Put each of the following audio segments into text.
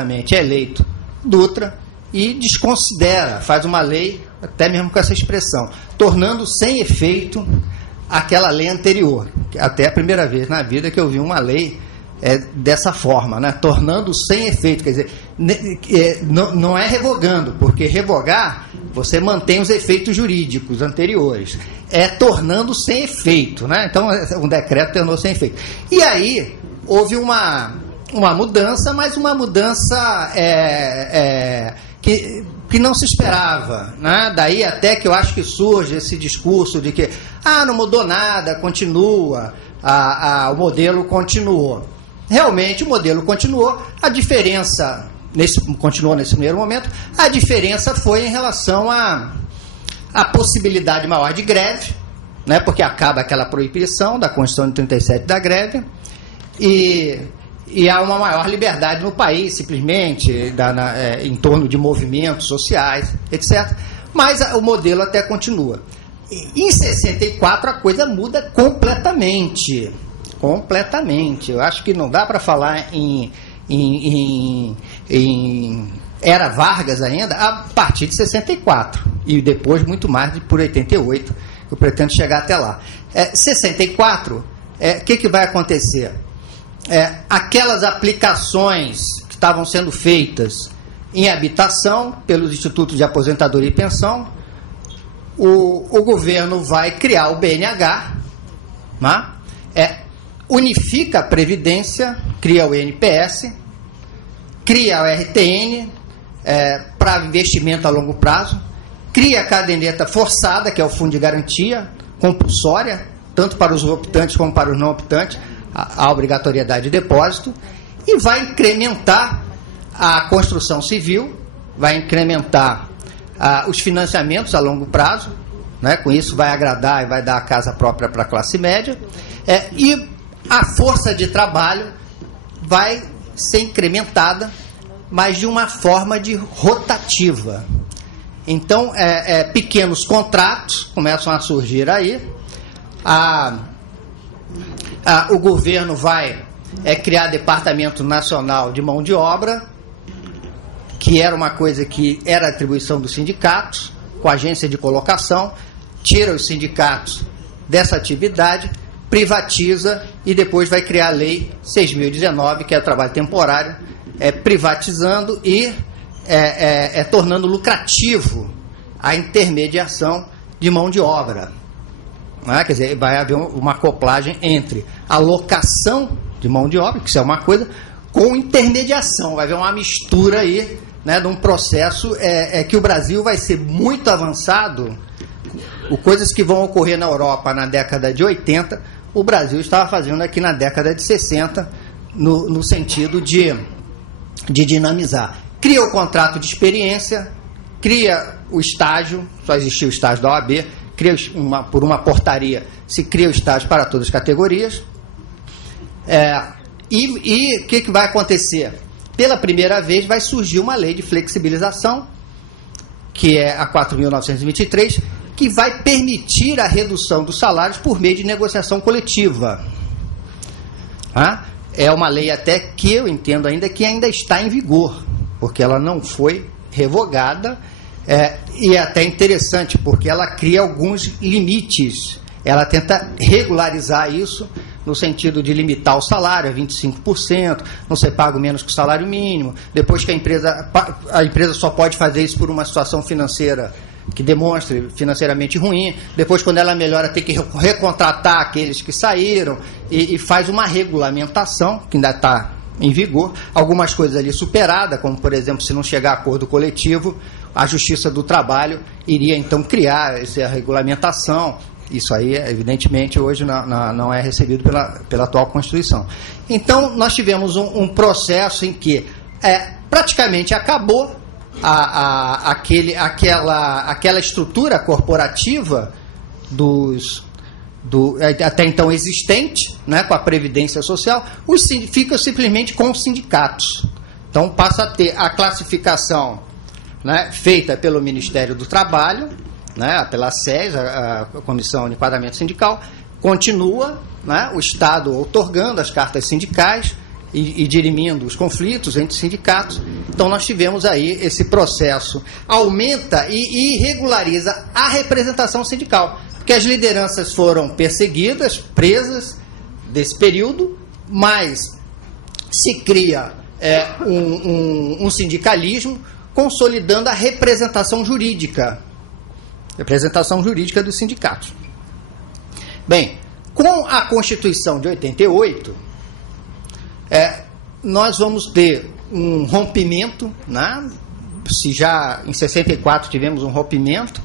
é eleito Dutra e desconsidera, faz uma lei, até mesmo com essa expressão, tornando sem efeito aquela lei anterior. Até a primeira vez na vida que eu vi uma lei dessa forma, né? Tornando sem efeito, quer dizer, não é revogando, porque revogar, você mantém os efeitos jurídicos anteriores, é tornando sem efeito, né? Então, um decreto tornou sem efeito. E aí, houve uma mudança, mas uma mudança que não se esperava, né? Daí até que eu acho que surge esse discurso de que não mudou nada, continua, o modelo continuou. Realmente o modelo continuou, a diferença continuou nesse primeiro momento, a diferença foi em relação à possibilidade maior de greve, né? Porque acaba aquela proibição da Constituição de 37 da greve, e há uma maior liberdade no país, simplesmente, em torno de movimentos sociais, etc. Mas o modelo até continua. Em 64 a coisa muda completamente. Completamente. Eu acho que não dá para falar em era Vargas ainda a partir de 64. E depois muito mais por 88. Eu pretendo chegar até lá. 64, o que vai acontecer? Aquelas aplicações que estavam sendo feitas em habitação pelos institutos de aposentadoria e pensão, o governo vai criar o BNH, né? Unifica a Previdência, cria o INPS, cria o RTN para investimento a longo prazo, cria a caderneta forçada, que é o Fundo de Garantia compulsória, tanto para os optantes como para os não optantes, a obrigatoriedade de depósito, e vai incrementar a construção civil, vai incrementar os financiamentos a longo prazo, né? Com isso vai agradar e vai dar a casa própria para a classe média, e a força de trabalho vai ser incrementada, mas de uma forma rotativa. Então, pequenos contratos começam a surgir aí, o governo vai criar Departamento Nacional de Mão de Obra, que era uma coisa que era atribuição dos sindicatos, com agência de colocação, tira os sindicatos dessa atividade, privatiza e depois vai criar a Lei 6.019, que é o trabalho temporário, privatizando e tornando lucrativo a intermediação de mão de obra. Quer dizer, vai haver uma acoplagem entre a locação de mão de obra, que isso é uma coisa, com intermediação. Vai haver uma mistura aí, né, de um processo que o Brasil vai ser muito avançado. Coisas que vão ocorrer na Europa na década de 80, o Brasil estava fazendo aqui na década de 60, no sentido de dinamizar. Cria o contrato de experiência, cria o estágio, só existia o estágio da OAB, por uma portaria, se cria o estágio para todas as categorias. E o que vai acontecer? Pela primeira vez vai surgir uma lei de flexibilização, que é a 4.923, que vai permitir a redução dos salários por meio de negociação coletiva. É uma lei até que eu entendo ainda que ainda está em vigor, porque ela não foi revogada, e é até interessante, porque ela cria alguns limites, ela tenta regularizar isso, no sentido de limitar o salário a 25%, não ser pago menos que o salário mínimo, depois que a empresa só pode fazer isso por uma situação financeira que demonstre financeiramente ruim, depois quando ela melhora tem que recontratar aqueles que saíram, e faz uma regulamentação que ainda está em vigor, algumas coisas ali superadas, como por exemplo, se não chegar a acordo coletivo, a Justiça do Trabalho iria então criar essa regulamentação. Isso aí, evidentemente, hoje não é recebido pela atual Constituição. Então, nós tivemos um processo em que praticamente acabou aquela estrutura corporativa até então existente, né, com a Previdência Social, fica simplesmente com os sindicatos. Então, passa a ter a classificação, né, feita pelo Ministério do Trabalho, né, pela SES, a Comissão de Enquadramento Sindical, continua, né, o Estado outorgando as cartas sindicais, e dirimindo os conflitos entre sindicatos. Então nós tivemos aí esse processo, aumenta e regulariza a representação sindical, porque as lideranças foram perseguidas, presas desse período, mas se cria um sindicalismo consolidando a representação jurídica dos sindicatos. Bem, com a Constituição de 88, nós vamos ter um rompimento, né? Se já em 64 tivemos um rompimento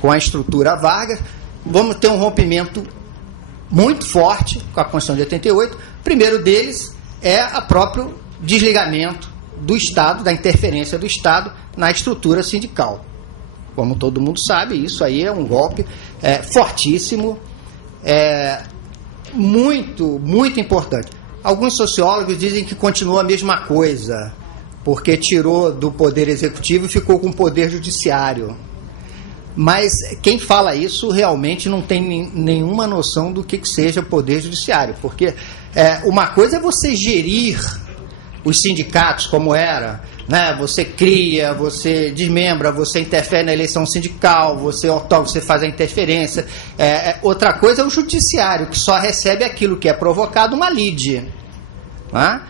com a estrutura Vargas, vamos ter um rompimento muito forte com a Constituição de 88. O primeiro deles é o próprio desligamento do Estado, da interferência do Estado na estrutura sindical. Como todo mundo sabe, isso aí é um golpe fortíssimo, muito, muito importante. Alguns sociólogos dizem que continua a mesma coisa, porque tirou do poder executivo e ficou com o poder judiciário. Mas quem fala isso realmente não tem nenhuma noção do que seja o poder judiciário, porque uma coisa é você gerir os sindicatos como era, né? Você cria, você desmembra, você interfere na eleição sindical, você faz a interferência. Outra coisa é o judiciário, que só recebe aquilo que é provocado, uma lide. Né?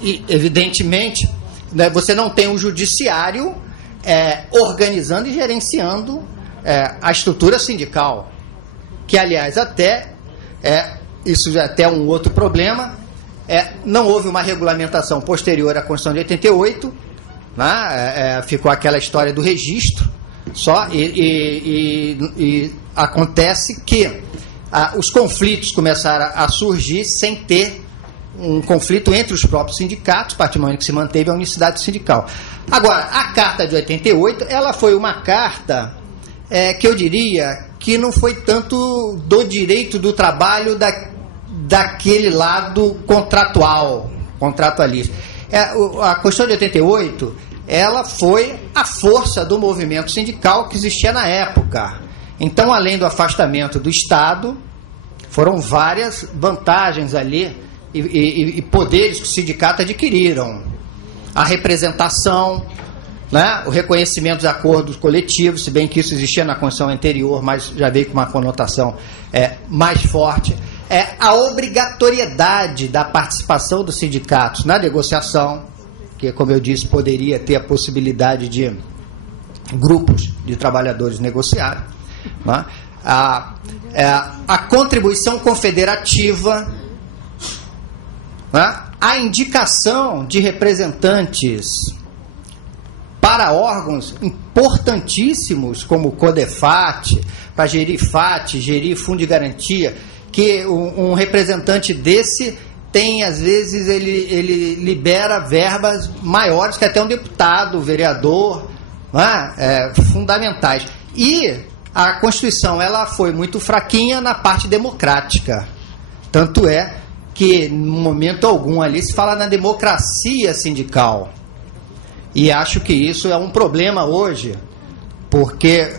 E, evidentemente, né, você não tem um judiciário organizando e gerenciando a estrutura sindical, que, aliás, isso já é até um outro problema. Não houve uma regulamentação posterior à Constituição de 88, né? Ficou aquela história do registro só, e acontece que os conflitos começaram a surgir sem ter um conflito entre os próprios sindicatos, a partir do momento que se manteve a unicidade sindical. Agora, a Carta de 88, ela foi uma carta que eu diria que não foi tanto do direito do trabalho daquele lado contratualista. A Constituição de 88, ela foi a força do movimento sindical que existia na época. Então, além do afastamento do Estado, foram várias vantagens ali e poderes que o sindicato adquiriram. A representação, né, o reconhecimento dos acordos coletivos, se bem que isso existia na Constituição anterior, mas já veio com uma conotação mais forte. A obrigatoriedade da participação dos sindicatos na negociação, que, como eu disse, poderia ter a possibilidade de grupos de trabalhadores negociarem, né? A contribuição confederativa, né? A indicação de representantes para órgãos importantíssimos como o CODEFAT, para gerir FAT, gerir Fundo de Garantia, que um representante desse tem, às vezes, ele libera verbas maiores que até um deputado, vereador, né? Fundamentais. E a Constituição ela foi muito fraquinha na parte democrática. Tanto é que, no momento algum ali, se fala na democracia sindical. E acho que isso é um problema hoje, porque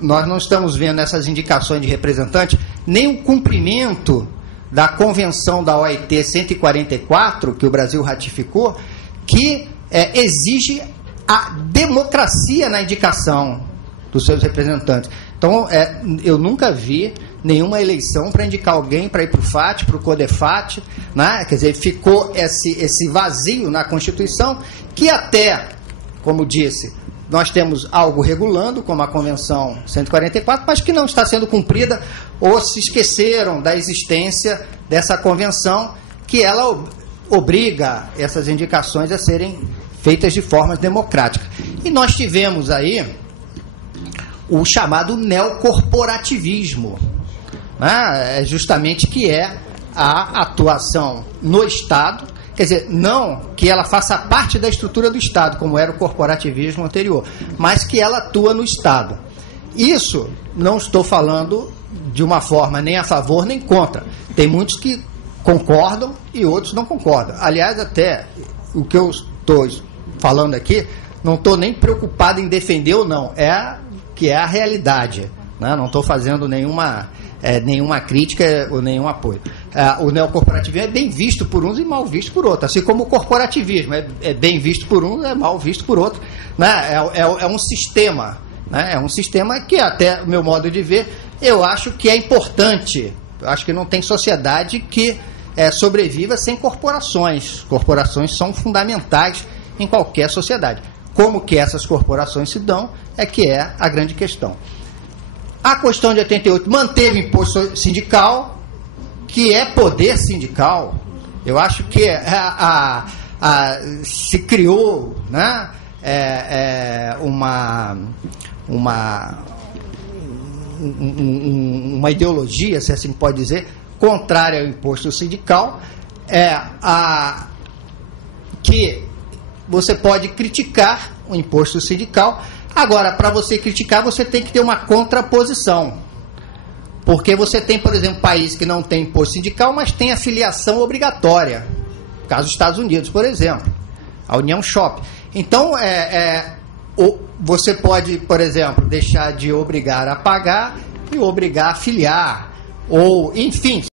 nós não estamos vendo essas indicações de representantes, nem o cumprimento da Convenção da OIT 144, que o Brasil ratificou, que exige a democracia na indicação dos seus representantes. Então, eu nunca vi nenhuma eleição para indicar alguém para ir para o FAT, para o CODEFAT, né? Quer dizer, ficou esse vazio na Constituição, que até, como disse, nós temos algo regulando, como a Convenção 144, mas que não está sendo cumprida, ou se esqueceram da existência dessa convenção, que ela obriga essas indicações a serem feitas de forma democrática. E nós tivemos aí o chamado neocorporativismo, né? Justamente que é a atuação no Estado, quer dizer, não que ela faça parte da estrutura do Estado, como era o corporativismo anterior, mas que ela atua no Estado. Isso não estou falando de uma forma nem a favor nem contra. Tem muitos que concordam e outros não concordam. Aliás, até o que eu estou falando aqui, não estou nem preocupado em defender ou não, que é a realidade, né? Não estou fazendo nenhuma nenhuma crítica ou nenhum apoio. O neocorporativismo é bem visto por uns e mal visto por outros, assim como o corporativismo é bem visto por uns e é mal visto por outros, né? É um sistema, né? É um sistema que, até o meu modo de ver, eu acho que é importante. Eu acho que não tem sociedade que sobreviva sem corporações. Corporações são fundamentais em qualquer sociedade. Como que essas corporações se dão que é a grande questão. A Constituição de 88 manteve o imposto sindical, que é poder sindical. Eu acho que se criou, né, uma ideologia, se assim pode dizer, contrária ao imposto sindical, que você pode criticar o imposto sindical. Agora, para você criticar, você tem que ter uma contraposição. Porque você tem, por exemplo, países que não têm imposto sindical, mas tem afiliação obrigatória. Caso dos Estados Unidos, por exemplo. A União Shop. Então, você pode, por exemplo, deixar de obrigar a pagar e obrigar a filiar. Ou, enfim...